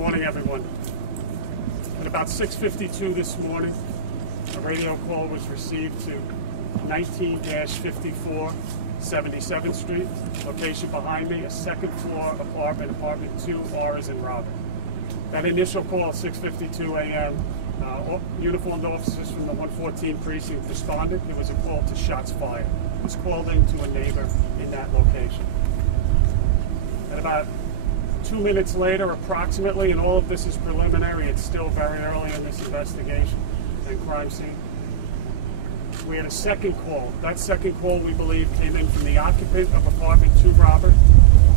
morning, everyone. At about 6:52 this morning, a radio call was received to 19-54 77th Street, location behind me, a second floor apartment, apartment 2, R as in Robert. That initial call at 6:52 a.m., uniformed officers from the 114 precinct responded. It was a call to shots fired. It was called in to a neighbor in that location. At about 2 minutes later, approximately, and all of this is preliminary, it's still very early in this investigation and crime scene, we had a second call. That second call, we believe, came in from the occupant of apartment 2 Robert.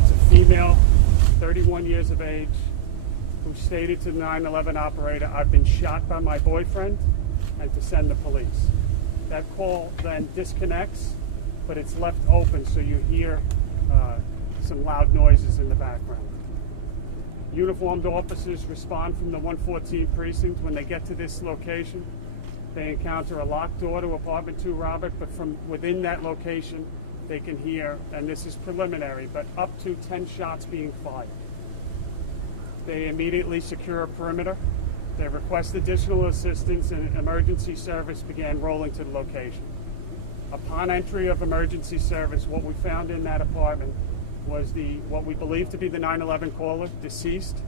It's a female, 31 years of age, who stated to the 911 operator, "I've been shot by my boyfriend," and to send the police. That call then disconnects, but it's left open, so you hear some loud noises in the background. Uniformed officers respond from the 114 precinct. When they get to this location, they encounter a locked door to apartment 2 Robert, but from within that location, they can hear, and this is preliminary, but up to 10 shots being fired. They immediately secure a perimeter. They request additional assistance, and emergency service began rolling to the location. Upon entry of emergency service, what we found in that apartment was what we believe to be the 911 caller, deceased.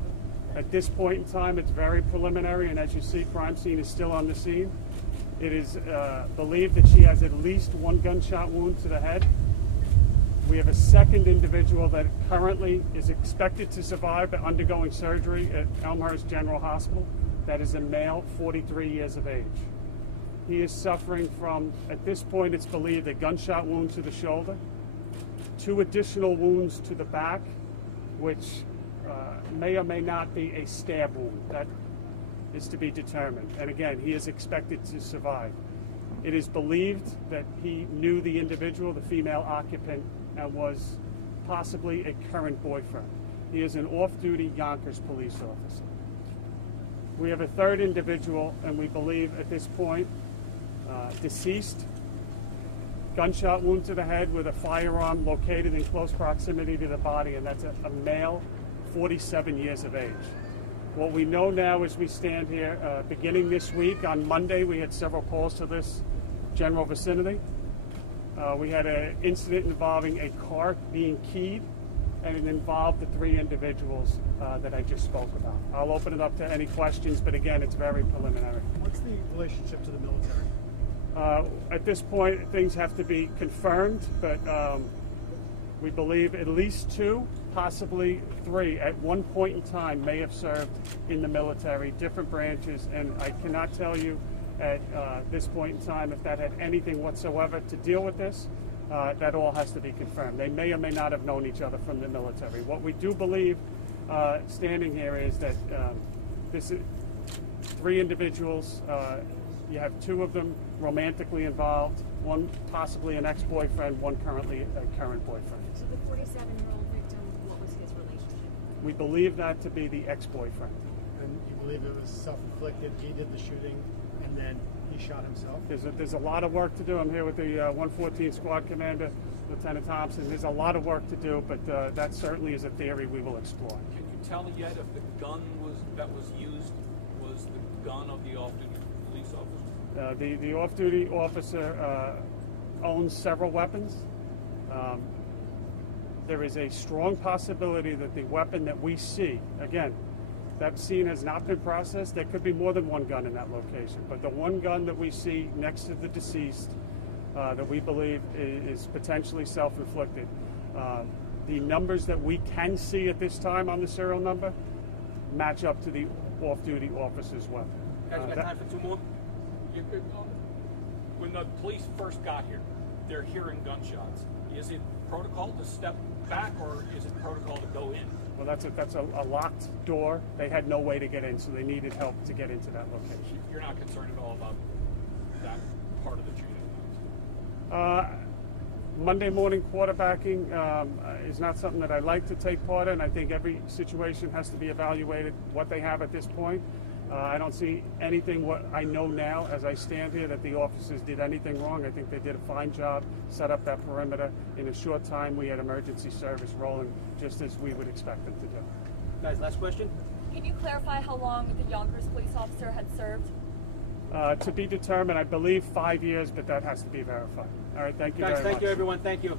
At this point in time, it's very preliminary, and as you see, crime scene is still on the scene. It is believed that she has at least one gunshot wound to the head. We have a second individual that currently is expected to survive but undergoing surgery at Elmhurst General Hospital. That is a male, 43 years of age. He is suffering from, at this point it's believed, a gunshot wound to the shoulder, 2 additional wounds to the back, which may or may not be a stab wound. That is to be determined. And again, he is expected to survive. It is believed that he knew the individual, the female occupant, and was possibly a current boyfriend. He is an off-duty Yonkers police officer. We have a third individual, and we believe at this point, deceased, gunshot wound to the head with a firearm located in close proximity to the body, and that's a male, 47 years of age. What we know now as we stand here, beginning this week, on Monday, we had several calls to this general vicinity. We had an incident involving a car being keyed, and it involved the 3 individuals that I just spoke about. I'll open it up to any questions, but again, it's very preliminary. What's the relationship to the military? At this point, things have to be confirmed, but we believe at least 2, possibly 3, at one point in time may have served in the military, different branches, and I cannot tell you at this point in time if that had anything whatsoever to deal with this. That all has to be confirmed. They may or may not have known each other from the military. What we do believe, standing here, is that this is 3 individuals. You have 2 of them romantically involved, 1 possibly an ex-boyfriend, 1 currently a current boyfriend. So the 47-year-old victim, what was his relationship? We believe that to be the ex-boyfriend. And you believe it was self-inflicted, he did the shooting, and then he shot himself? There's a lot of work to do. I'm here with the 114 Squad Commander, Lieutenant Thompson. There's a lot of work to do, but that certainly is a theory we will explore. Can you tell yet if the gun that was used was the gun of the off-duty police officer? The off-duty officer owns several weapons. There is a strong possibility that the weapon that we see, again, that scene has not been processed. There could be more than 1 gun in that location, but the 1 gun that we see next to the deceased that we believe is potentially self-inflicted. The numbers that we can see at this time on the serial number match up to the off-duty officer's weapon. Have you got time for 2 more? When the police first got here, they're hearing gunshots. Is it protocol to step back, or is it protocol to go in? Well, that's a locked door. They had no way to get in, so they needed help to get into that location. You're not concerned at all about that part of the shooting? Monday morning quarterbacking is not something that I like to take part in. I think every situation has to be evaluated what they have at this point. I don't see anything, what I know now as I stand here, that the officers did anything wrong. I think they did a fine job, set up that perimeter. In a short time, we had emergency service rolling just as we would expect them to do. Guys, last question. Can you clarify how long the Yonkers police officer had served? To be determined, I believe 5 years, but that has to be verified. All right, thank you very much. Thank you, everyone. Thank you.